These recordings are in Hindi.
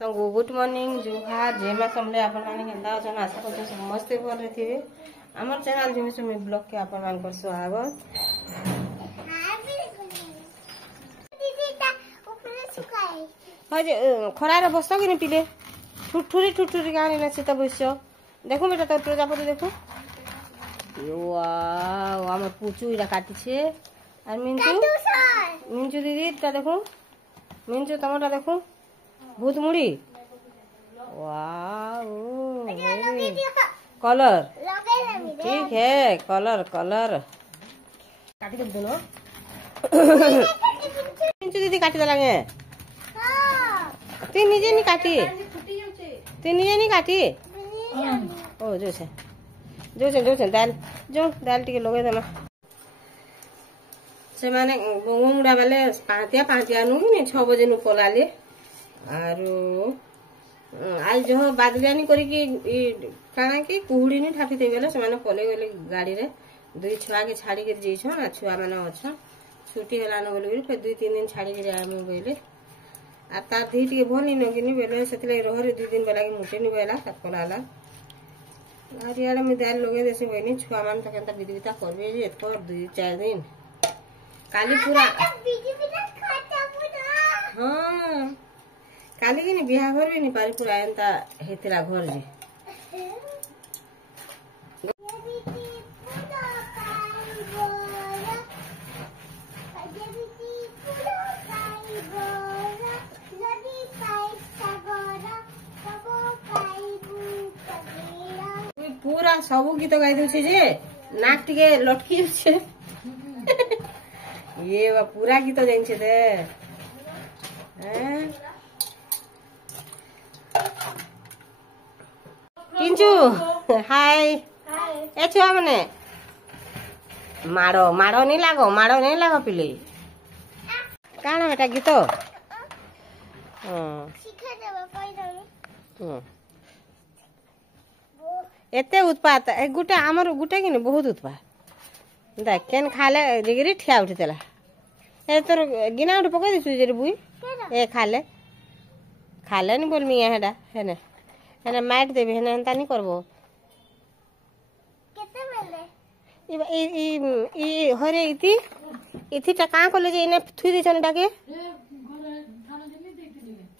तो गुड मॉर्निंग जुहार जेमा समले आपण माने केंदा अछन आशा करछ समस्त भल थिबे हमर चैनल जिमे सुमी ब्लॉग के आपण मान कर स्वागत। हां खरा रे बस कि पिले ठुठुरी गाणी न त बस देखो बेटा तो प्रजापति देखो वाओ हमर पुचू इरा काटी छे और मिंचू दीदी ता देखो मिंचू टमाटर देखो भूत मुड़ी वाओ कलर ठीक है कलर कलर काटी दे दोनों मिंचू दीदी काटी दे लगे तू निजे नहीं काटी ओ जो से दाल टिके लगे देमा से माने गोंगुड़ा वाले पांतिया नु नि 6 बजे नु पलाले आरो आज जो बादलियानी करी कि काना कि कुहुड़ी नि ठाकी दे गेले से माने पले गेले गाड़ी रे दुई छुआ के छाड़ी के जेछ ना छुआ माने अच्छा छुट्टी होला न बोले फिर 2-3 दिन छाड़ी के आमे बोले आ ता धी टिके भनी न कि नि बेले सेतले रहरे 2 दिन बेला के मुटे नि बेला का पलाला आज यार मैं दाल लगे देसी बहिनी छुआ मान तो केनता बिदबिता करबे जे एतकर 2-4 दिन काली पूरा हां काली कि बिहा घर भी नहीं पारी पूरा एंता हेतरा घर जे पूरा सब गीत गाई दे जे नाक टिके लटकी छे ये वा पूरा गीत जाइन छे दे किंचू हाय ए छुआ मने माड़ो नहीं लागो पिले काना बेटा गीत एते उत्पात ए गुटे हमर गुटे कि बहुत उत्पात देख केन खाले जिगरी ठिया उठी देला ए तोर गिना उठ पकई दिसु जे बुई ए खाले नि बोल मी हेडा हेने हेने माइट देबे हेने हंता नि करबो केते बेले ई हरे इति टा का कोले जे इने थुई दिछन डाके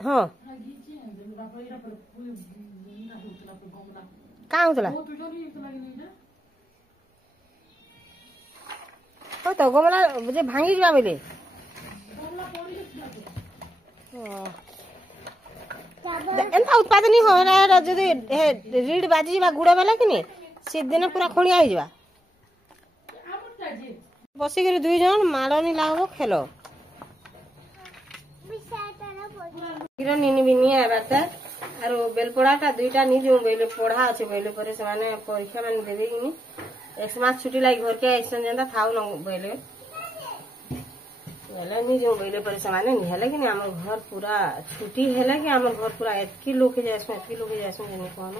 हां का होतला ओ तो गमला जे भांगी जबा बेले एंता उत्पादन नहीं हो ना जदी रीड बाजी बा गुड़ा वाला कि नहीं से दिन पूरा खणिया हो जबा बसी के 2 जन मारो नहीं लागबो खेलो किरण निनी बिनी आबाता आरो बेलपड़ाटा 2टा नि जो बेले पढ़ा আছে बेले परे से माने परीक्षा माने देबे कि नहीं 1 मास छुट्टी लाई घर के एक्शन जेंदा थाउ न बेले बेले नि जो बेले परे से माने निहले कि नहीं हमर घर पूरा छुट्टी हेला कि हमर घर पूरा एतकी लोग के जायसो जने कोन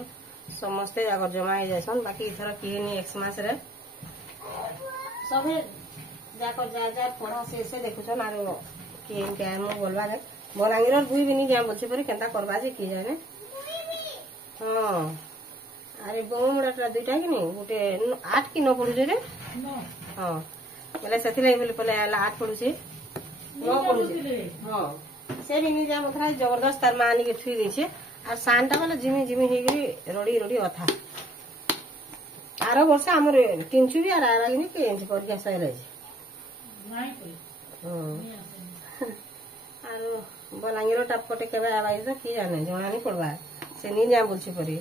समस्त अगर जमा हे जायसन बाकी इथर के नि 1 मास रे सबे जाकर जा पढ़ा से देखुछन आरो केन के हम बोलबा रे बलांगीर बुई भी नहीं जा बोलछे परे केनता करबा जे की जाने हां अरे गोमुड़ाटा 2टा कि नहीं गोटे 8 कि 9 पढु जे रे हां बोले सथिले बोले पले 8 पढु छे 9 पढु छे हां से भी नहीं जा मथरा जबरदस्त तार मानी के थुई दै छे आ सानटा वाला जिमी हे गरी रडी अथा आरो वर्ष हमर टिंचू भी आरा कि के इंच परीक्षा सैले छे नाही हां आरो बलांगीर टपकटे केबे आबाई तो की जाने जणा नहीं पड़बा से नहीं जा बोलछे परी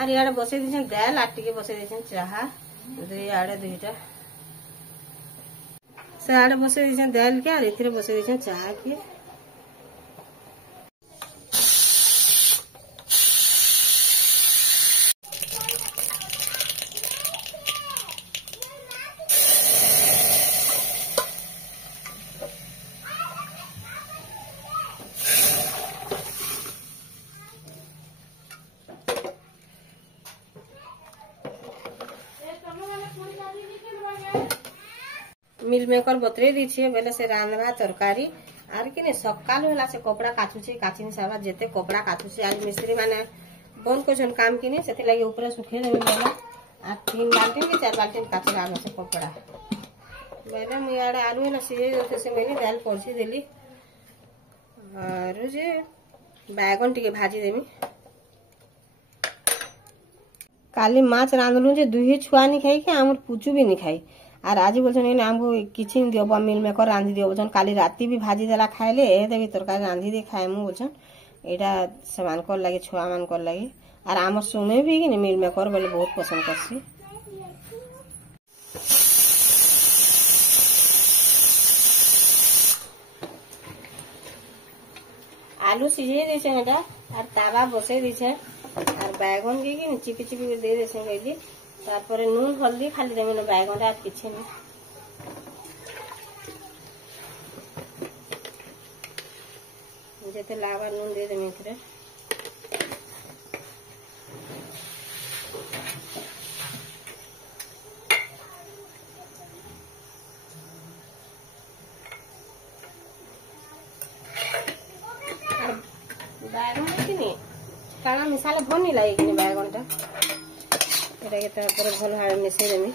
आरे यार बसे दिछन दाल आटी के बसे दिछन चाहा दे आड़े 2टा से आड़े बसे दिछन दाल के आरे इथरे बसे दिछन चाहा के मिल मेकर बतरे दी छे बेले से रांधवा तरकारी आर कि सकाल होला से कपड़ा काचुचे काचिन सारा जेते कपड़ा काचुचे आज मिस्त्री माने बंद कर काम कि से लगे ऊपर सुखे देवे बोला आ 3 बाल्टी कि 4 बाल्टी काचरा आगे से कपड़ा मैंने मुझे आलू ना सीझे से मैंने दाल पलसी देली और जे बैगन टिके भाजी देमी काली माछ रांधलु जे दुही छुआ नहीं खाई कि आमर पुचू भी नहीं खाई आर आज बोलछन आमको किछि दियो बा मिल मेकर रांधी दियो बोलछन काली राती भी भाजी देला खाइले ए देवी तरकारी रांधी दे खाए मु बोलछन एटा समान कर लागे छुआ मान कर लागे आर आमर सुने भी कि मिल मेकर बोले बहुत पसंद करसी आलू सीझे देछे एटा आर तावा बसे देछे आर बैगन के चिपी चिपी दे देछे गइली तारपर नून हल्दी खाली देमे न बैगन रा किछि नै जेते लावा नून दे देमे एकरे बैगन किनी काना मिसाले भल नहीं लगे कि बैगन टा भल भाव मिसई देमी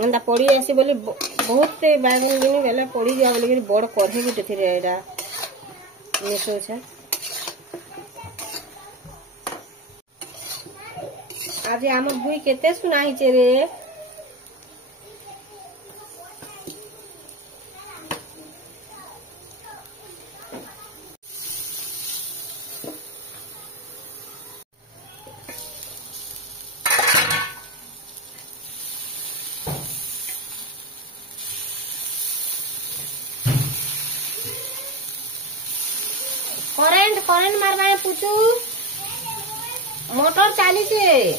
एंता पड़ी आसी बोली बहुत बैगन गिनी गले पड़ी दिया बोली बड़ कढ़ी गुटे थी मिसौछे आज आम भुई केते सुनाई रे करेंट मारवा पूछू मोटर चाली से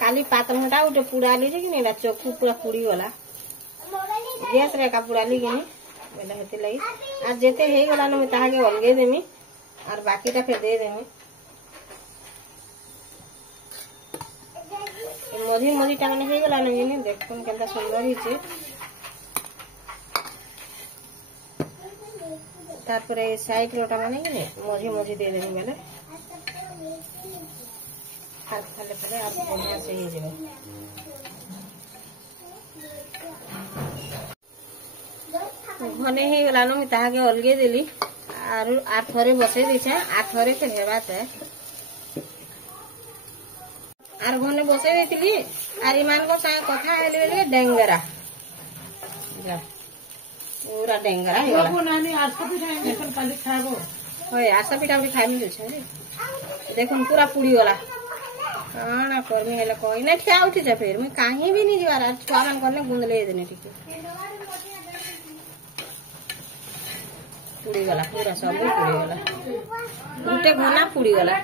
काली पातल हटा उठे पुड़ाली कि नहीं चक्कू पूरा पुड़ी गला गैस रे का पुड़ाली कि नहीं हेते लगी आज जेते हे गला न ताहा के अलगे देमी और बाकी टा फिर दे देमी मझी मझी टा माने हे गला न देखुन केनता सुंदर हिचे तारपर साइड रोटा माने कि मझी मझी दे देमी बेले खाले खाले आप बढ़िया से ही जाए घने ही गलानो मी ताहा के अलगे देली आर थरे बसे दिछे आर थरे से हेबा ते आर घने बसे देतिली आर इमान को साथ कथा हेले ले डेंगरा जा पूरा डेंगरा हे बाबू नानी आसा पिठा देखन काली खाबो होय आसा पिठा भी खाइमी देछे देखन पूरा पुड़ी वाला काना करमी हेले कोई नै ठिया उठी जा फिर मैं काहे भी नहीं जवार छुआ मान करने गुंदले देने ठीक पुड़ी गला पूरा सब पुड़ी गला गुटे घना पुड़ी गला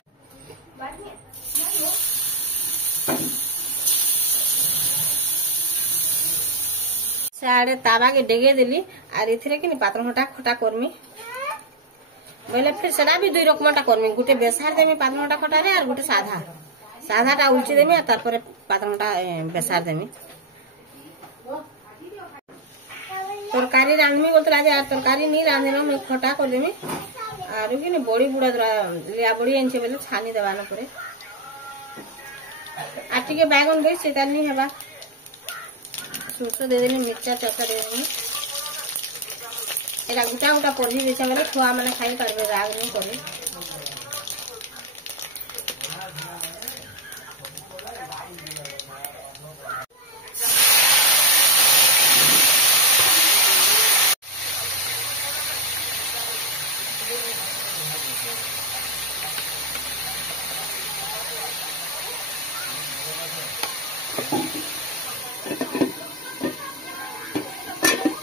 साड़े तावा के डेगे देली आर इथरे कि पात्र हटा खटा करमी बोले फिर सेटा भी दुई रकमटा करमी गुटे बेसार देमी पात्र हटा खटा रे आर गुटे साधा साधाटा उल्ची देमी आर तारपर पात्र हटा बेसार देमी तरकारी रांधमी बोलते आज तरकारी नहीं रांधे मैं खटा कर देमी आर कि बड़ी बुड़ा लिया बड़ी आनछे बोले छानी देवाना पड़े आर टिके बैगन बई सेटा नहीं हेबा सोसो दे देनी मिर्चा चसा दे देनी एटा गुटा गुटा पड़ी देछे बोले छुआ माने खाई पारबे राग नहीं करे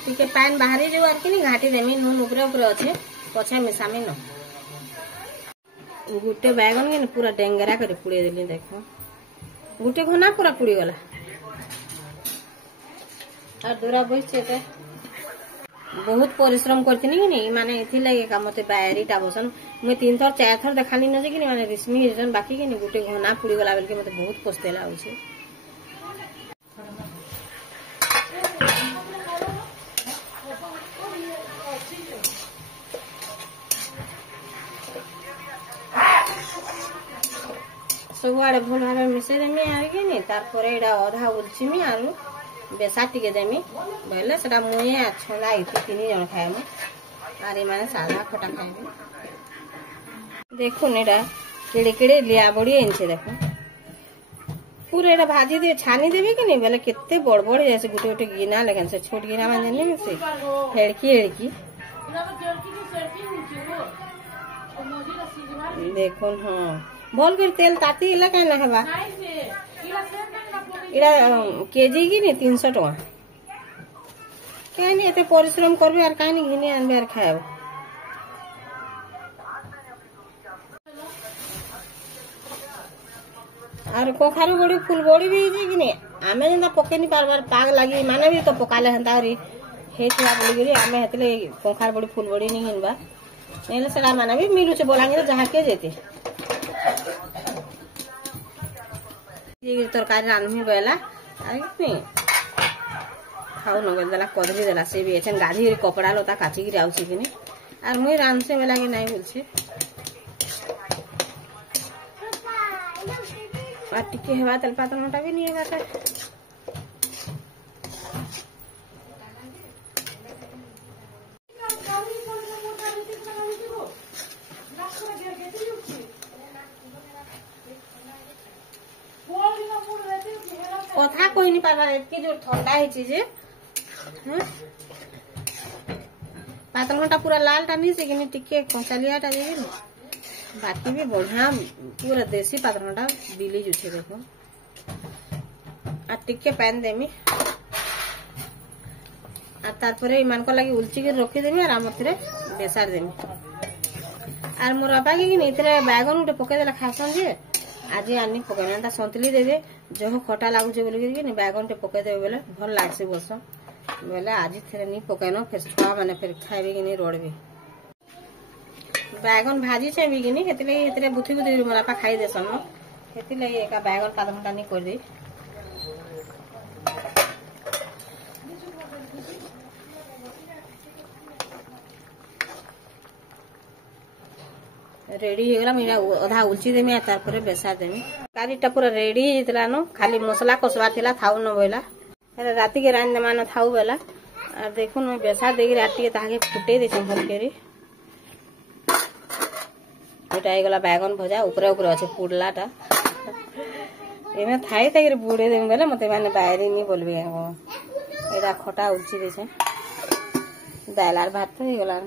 टिके पान बाहरी जो आर कि घाटी देमी नून उपरे उपरे अच्छे पछे मिसामी न गुटे बैगन के पूरा डेंगरा कर पुड़े देली देखो गुटे घना पूरा पुड़ी गला और दूरा बस बहुत परिश्रम करती कि माने लगे का मत बायरीटा बसन मुझे 3 थर 4 थर देखानी न कि माने रिश्मी जन बाकी कि गोटे घना पुड़ी गला बेल के मत बहुत पछतेला होउछे। सब आड़े भल भाव मिसे देमी आगे नी तार एटा अधा उलचिमी आलू बेसा टिके देमी बोले सेटा मुई छला इति 3 जन खाएमु आर ए माने सादा खटा खाएबे। देखो नेटा केड़े केड़े लिया बड़ी एनछे देखो पूरा एटा भाजी दे छानी देबे कि नहीं बोले केते बड़ बड़ जैसे गुटे गुटे गिना लगन से छोट गिना मान नहीं से हेड़की हेड़की देखो। हां बोल कर तेल ताती इला का ना हेबा इड़ा केजी की नहीं 300 टका कहनी एते परिश्रम करबे आर कहनी घिने आनबे आर खाएब। आर कोखारू बड़ी फूल बड़ी भी जे कि नहीं आमे जेंदा पकेनी पारबार पाग लागी माने भी तो पकाले हंता हरी हेतला बोली गिरी आमे हेतले कोखार बड़ी फूल बड़ी नहीं हिनबा नेले सला माने भी मिलु छे बोलांगे जहां के जेते ये तरकारी रानमी बेला अरे नहीं खाऊ न गला कदली देला से भी एछन गाधी कपड़ा लता काची गिर आउछी कि नहीं आर मुई रानसे बेला के नहीं बोलछे आ टिके हेबा तल पातल मोटा भी नहीं हेबा त कथा कोई नहीं पारा एतकी जोर ठंडा है जे पातल घंटा पूरा लाल टा नहीं से कि टिके कंचालिया टा जे बाकी भी बढ़िया पूरा देसी पातल घंटा बिली जुछे देखो आ टिके पैन देमी आ तार परे मान को लागि उलची के रखी देमी आर हमथिरे बेसार देमी आर मोर बापा कि नहीं इतरे बैगन उठे पके देला खासन जे आज आनी पकड़ा सतुली देवे जो खटा लगुचे बोल बैगन टे पकई देवे बोले भल लागसे बस बोले आज थे नहीं पकईन फिर छुआ मैंने फिर खाइबे कि नहीं रोड़बे बैगन भाजी छे भी कि नहीं बुथी बुथी मोर बापा खाई देसन एका बैगन पाद घंटा नहीं कर दे रेडी होगला मेरा अधा उलची देमी आ तार परे बेसा देमी कारीटा पूरा रेडी हितला न खाली मसला कसवा थिला थाउ न बोला अरे राती के रान देमा न थाउ बेला आ देखो न बेसा देगी राती के ताके फुटे देछन भल केरी एटा आइगला बैगन भजा ऊपर ऊपर अछि पुडलाटा एमे थाई ताके बुडे देम बेला मते माने बायरी नी बोलबे एटा खटा उलची देछे दालार भात तो हिगला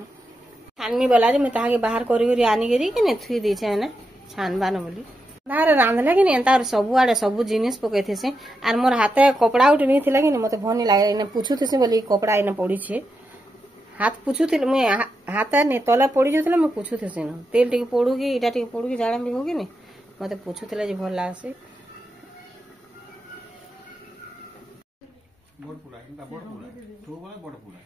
छानमी बोला जे मैं ताके बाहर करी आनी गिरी कि नहीं थुई दी छे ना छानबा न बोली बाहर रांधले कि नहीं तार सब आड़े सब जिनिस पके थे से आर मोर हाथे कपड़ा उठ नहीं थिला कि नहीं मते भनी लागे इने पूछू थे से बोली कपड़ा इने पड़ी छे हाथ पूछू थे मैं हाथ ने तले पड़ी जतले मैं पूछू थे से न तेल टिके पड़ूगी इटा टिके पड़ूगी जाड़ा भी होगी नहीं मते पूछू थे जे भल लागसे बड़ पूरा इनका बड़ पूरा तो बड़ पूरा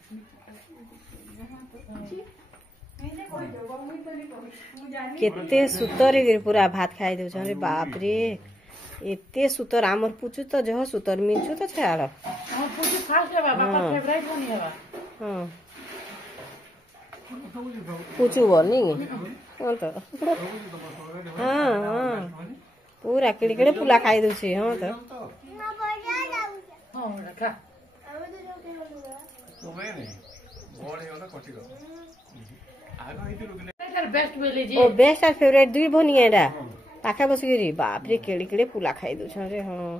केते सुतर पूरा भात खाई दे रे बाप रे एते सुतर आमर पूछू तो जह सुतर मिंचू तो छाड़ हमर पूछू फास्ट है बाबा फेवरेट बनी है हां पूछू बोलनी हां तो हां हां पूरा किड़किड़े पुला खाई दे छी हां तो हां रखा तो वे नहीं बोल हे ओना कोठी गो ओ बेस्ट आर फेवरेट दुई भनी एडा पाखा बस गिरी बाप रे केड़ी केड़े पुला खाई दो रे हां